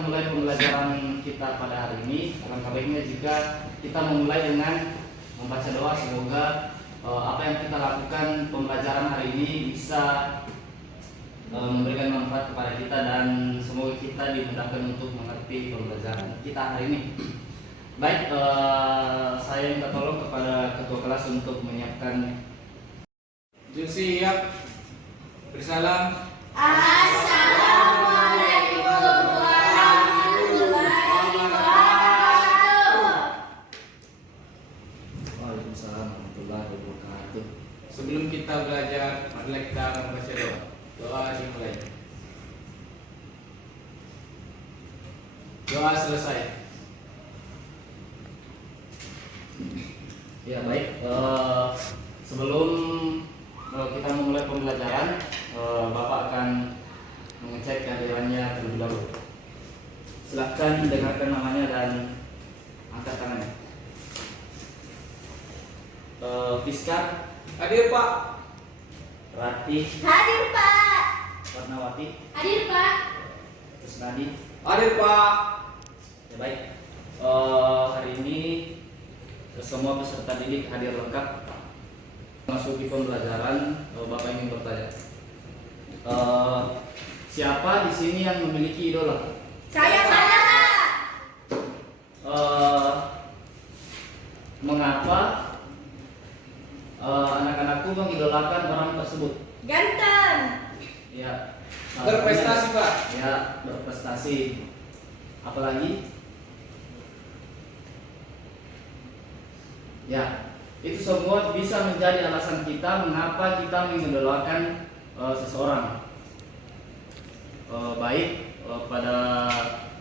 memulai pembelajaran kita pada hari ini, alangkah baiknya jika kita memulai dengan membaca doa semoga apa yang kita lakukan pembelajaran hari ini bisa memberikan manfaat kepada kita dan semoga kita dimudahkan untuk mengerti pembelajaran kita hari ini. Baik, saya minta tolong kepada ketua kelas untuk menyiapkan. Siap. Bersalam. Assalamualaikum warahmatullahi wabarakatuh. Waalaikumsalam warahmatullahi wabarakatuh. Sebelum kita belajar, marilah kita membaca doa. Doa dimulai. Doa selesai. Ya baik, sebelum kita memulai pembelajaran, Bapak akan mengecek kehadirannya terlebih dahulu. Silahkan dengarkan namanya dan angkat tangannya. Fiskar, Hadir Pak. Rati, Hadir Pak. Warnawati, Hadir Pak. Kusnadi. Hadir Pak. Ya baik, hari ini semua peserta didik hadir lengkap. Masuki pembelajaran, Bapak ingin bertanya, siapa di sini yang memiliki idola? Saya. Mengapa anak-anakku mengidolakan orang tersebut? Ganteng. Ya, Berprestasi Pak. ya, berprestasi. Apalagi? Ya, itu semua bisa menjadi alasan kita mengapa kita mengidolakan seseorang. Pada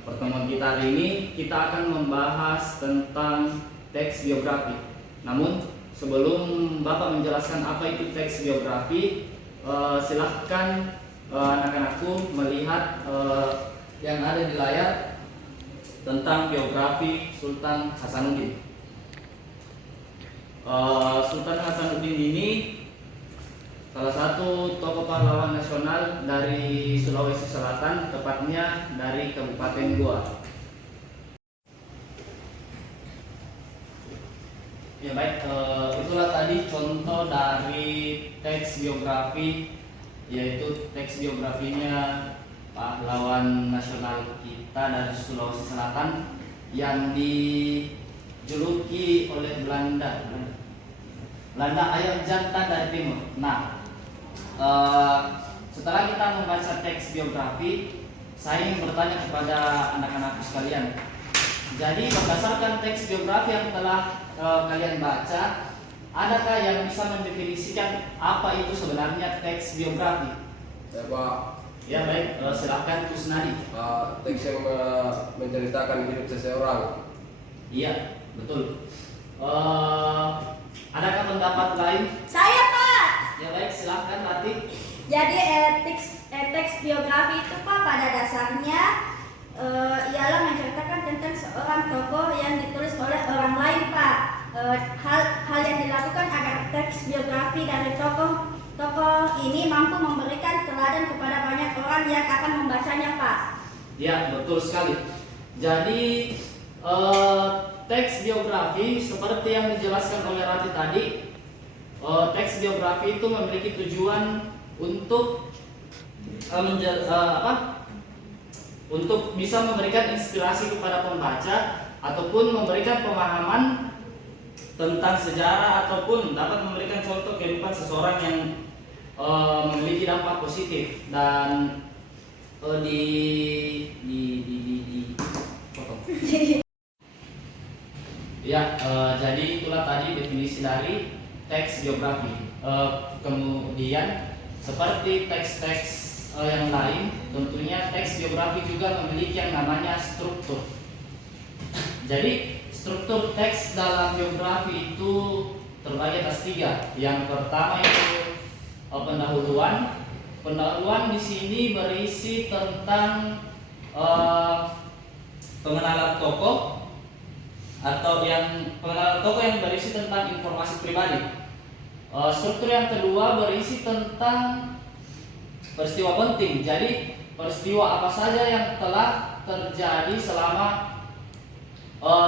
pertemuan kita hari ini kita akan membahas tentang teks biografi. Namun sebelum Bapak menjelaskan apa itu teks biografi, silahkan anak-anakku melihat yang ada di layar tentang biografi Sultan Hasanuddin. Sultan Hasanuddin ini salah satu tokoh pahlawan nasional dari Sulawesi Selatan, tepatnya dari Kabupaten Goa. Ya baik, itulah tadi contoh dari teks biografi, yaitu teks biografinya pahlawan nasional kita dari Sulawesi Selatan yang dijuluki oleh Belanda ayam jantan dari timur. Nah, setelah kita membaca teks biografi, saya ingin bertanya kepada anak-anak sekalian. Jadi berdasarkan teks biografi yang telah kalian baca, adakah yang bisa mendefinisikan apa itu sebenarnya teks biografi? Ya Pak, Ya baik, silakan Kusnadi. teks yang menceritakan hidup seseorang. Iya, betul. Adakah pendapat lain? Saya Pak. Ya baik, silakan Rati. Jadi teks biografi itu Pak pada dasarnya ialah menceritakan tentang seorang tokoh yang ditulis oleh orang lain Pak. Hal yang dilakukan agar teks biografi dari tokoh ini mampu memberikan teladan kepada banyak orang yang akan membacanya Pak. Ya, betul sekali. Jadi teks biografi seperti yang dijelaskan oleh Rati tadi, teks biografi itu memiliki tujuan untuk untuk bisa memberikan inspirasi kepada pembaca ataupun memberikan pemahaman tentang sejarah ataupun dapat memberikan contoh kehidupan seseorang yang memiliki dampak positif dan Ya, jadi itulah tadi definisi dari teks biografi. Kemudian seperti teks-teks yang lain, tentunya teks biografi juga memiliki yang namanya struktur. Jadi struktur teks dalam biografi itu terbagi atas 3. Yang pertama itu pendahuluan. Pendahuluan di sini berisi tentang pengenalan tokoh atau pengenalan tokoh yang berisi tentang informasi pribadi. Struktur yang kedua berisi tentang peristiwa penting. Jadi peristiwa apa saja yang telah terjadi selama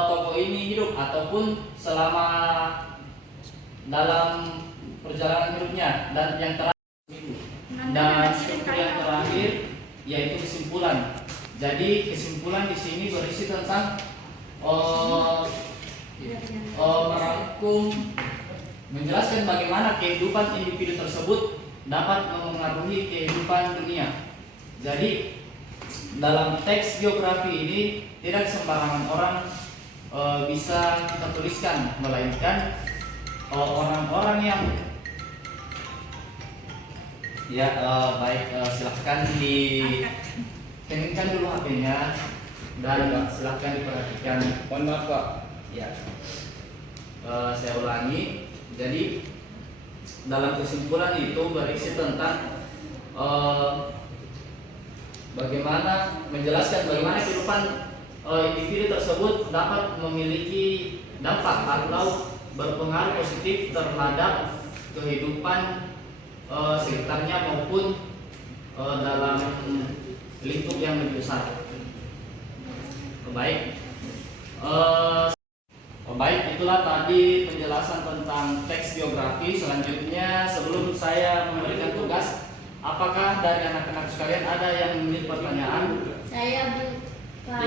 tokoh ini hidup ataupun selama dalam perjalanan hidupnya. Dan yang terakhir, yang terakhir yaitu kesimpulan. Jadi kesimpulan di sini berisi tentang merangkum, menjelaskan bagaimana kehidupan individu tersebut dapat memengaruhi kehidupan dunia. Jadi dalam teks biografi ini tidak sembarangan orang bisa kita tuliskan, melainkan orang-orang yang silahkan dikencangkan dulu HP-nya dan silahkan diperhatikan. Mohon maaf Pak. Ya, saya ulangi. Jadi dalam kesimpulan itu berisi tentang bagaimana menjelaskan bagaimana kehidupan individu tersebut dapat memiliki dampak atau berpengaruh positif terhadap kehidupan sekitarnya maupun dalam lingkup yang lebih besar. Baik, itulah tadi penjelasan tentang teks biografi. Selanjutnya, sebelum saya memberikan tugas, apakah dari anak-anak sekalian ada yang memiliki pertanyaan? Saya Pak.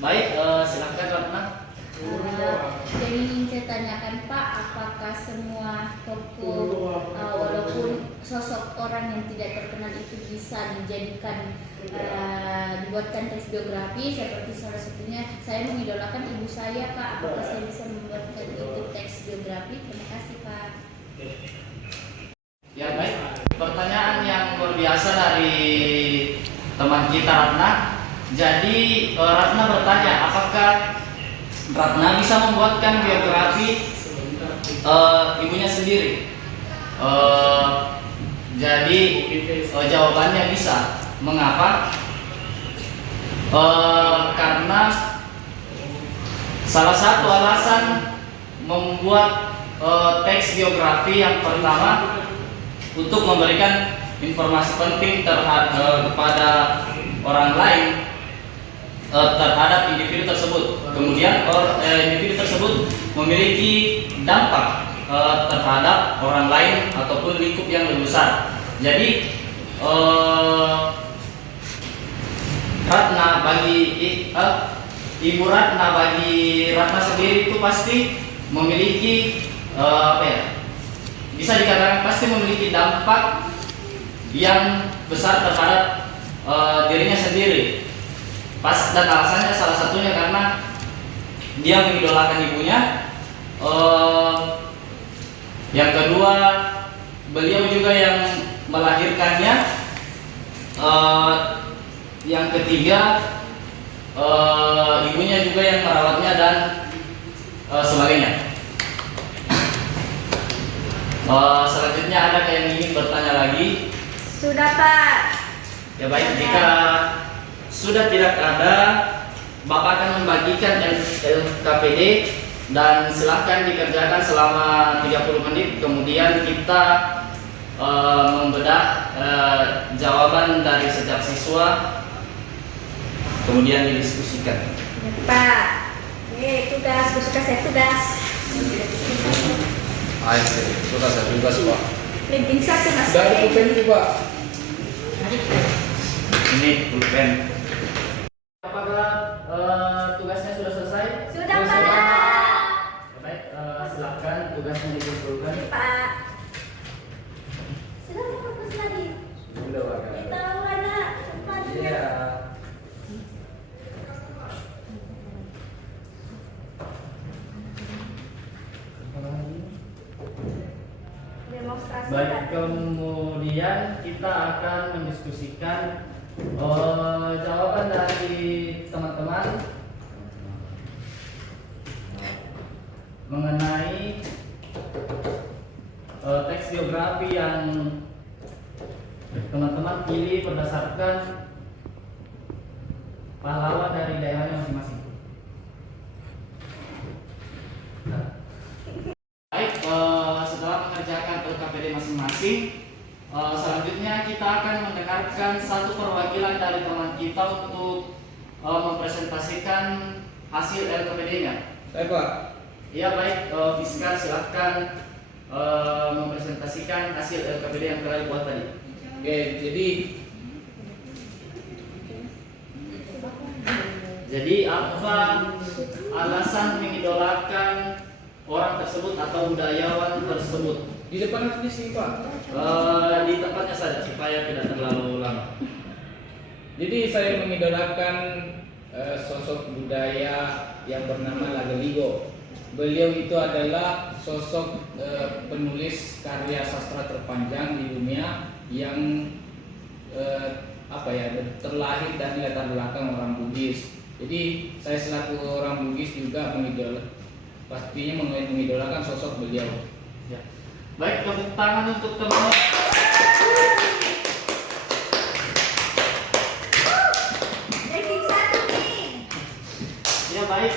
Baik, silakan Ratna. Jadi ingin saya tanyakan Pak, apakah semua tokoh walaupun sosok orang yang tidak terkenal itu bisa dijadikan dibuatkan teks biografi? Seperti salah satunya saya mengidolakan ibu saya Pak, apakah saya bisa membuatkan itu teks biografi? Terima kasih Pak. Ya baik, pertanyaan yang luar biasa dari teman kita Ratna. Jadi Ratna bertanya apakah Ratna bisa membuatkan biografi ibunya sendiri. Jadi jawabannya bisa. Mengapa? Karena salah satu alasan membuat teks biografi yang pertama untuk memberikan informasi penting kepada orang lain terhadap individu tersebut. Kemudian individu tersebut memiliki dampak terhadap orang lain ataupun lingkup yang lebih besar. Jadi Ibu Ratna bagi Ratna sendiri itu pasti memiliki bisa dikatakan pasti memiliki dampak yang besar terhadap dirinya sendiri. Dan alasannya salah satunya karena dia mengidolakan ibunya. Yang kedua, beliau juga yang melahirkannya. Yang ketiga, ibunya juga yang merawatnya dan sebagainya. Selanjutnya ada yang ingin bertanya lagi? Sudah Pak. Ya baik, jika sudah tidak ada, Bapak akan membagikan LKPD dan silahkan dikerjakan selama 30 menit. Kemudian kita membedah jawaban dari setiap siswa, kemudian didiskusikan. Ya, Pak. Tugas, saya tugas. Sudah saya tugas Pak. Printing satu Mas. Dari pulpen itu Pak. Ini pulpen. Apakah tugasnya sudah selesai? Sudah Pak. Baik, silakan tugasnya dikumpulkan. Pak. Sudah fokus lagi. Sudah Pak. Kita mana tempatnya? Iya. Demonstrasi. Baik, kemudian kita akan mendiskusikan jawaban dari teman-teman mengenai teks biografi yang teman-teman pilih berdasarkan pahlawan dari daerahnya masing-masing. Baik, setelah mengerjakan LKPD masing-masing, selanjutnya kita akan mendengarkan satu perwakilan dari teman kita untuk hasil LKPD-nya. Baik Pak. Ya baik, Fiskal silakan mempresentasikan hasil LKPD yang telah dibuat tadi. Oke, Jadi apa alasan mengidolakan orang tersebut atau budayawan tersebut? di depan aja sih Pak. Di tempatnya saja supaya tidak terlalu lama. Jadi saya mengidolakan sosok budaya yang bernama Lageligo. Beliau itu adalah sosok penulis karya sastra terpanjang di dunia yang terlahir dari latar belakang orang Bugis. Jadi saya selaku orang Bugis juga pastinya mengidolakan sosok beliau. Ya. Baik, tepuk tangan untuk teman. Ranking 1 nih. Ya baik,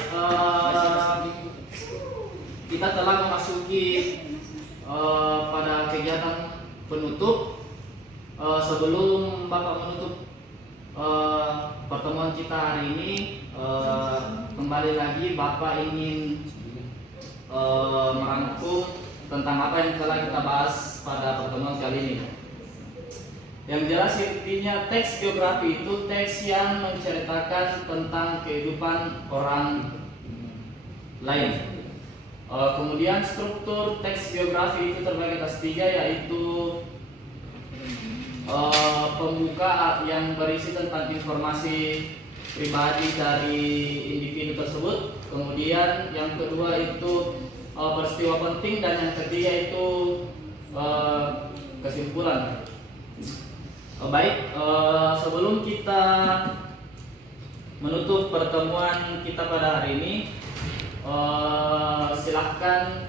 kita telah memasuki pada kegiatan penutup. Sebelum Bapak menutup pertemuan kita hari ini, kembali lagi Bapak ingin merangkum tentang apa yang telah kita bahas pada pertemuan kali ini. Yang jelas intinya teks biografi itu teks yang menceritakan tentang kehidupan orang lain. Kemudian struktur teks biografi itu terbagi atas 3, yaitu pembuka yang berisi tentang informasi pribadi dari individu tersebut. Kemudian yang kedua itu peristiwa penting, dan yang ketiga itu kesimpulan. Baik, sebelum kita menutup pertemuan kita pada hari ini, silahkan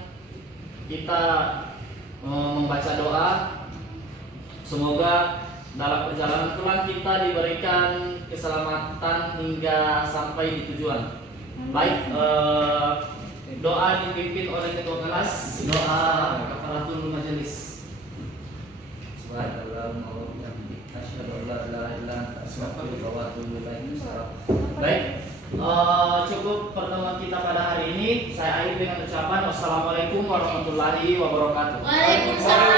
kita membaca doa. Semoga dalam perjalanan pulang kita diberikan keselamatan hingga sampai di tujuan. Baik, doa dipimpin oleh ketua kelas, doa kafaratul majelis. Baik, cukup pertemuan kita pada hari ini. Saya akhiri dengan ucapan wassalamualaikum warahmatullahi wabarakatuh. Waalaikumsalam.